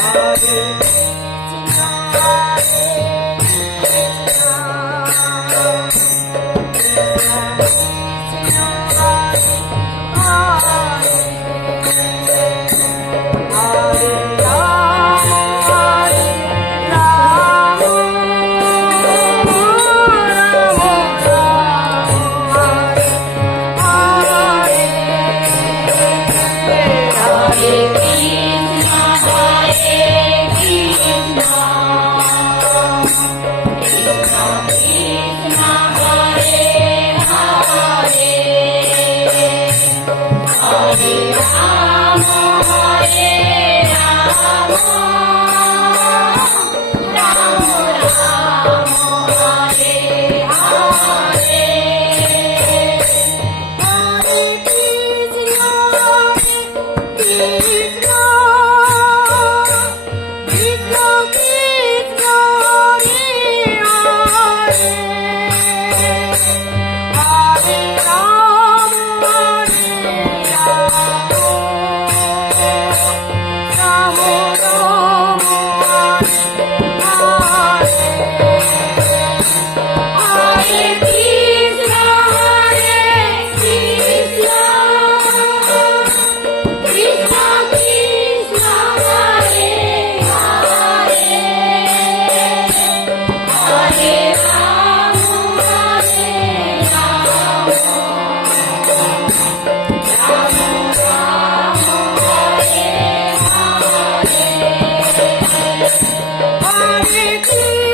Hare Hare Krishna.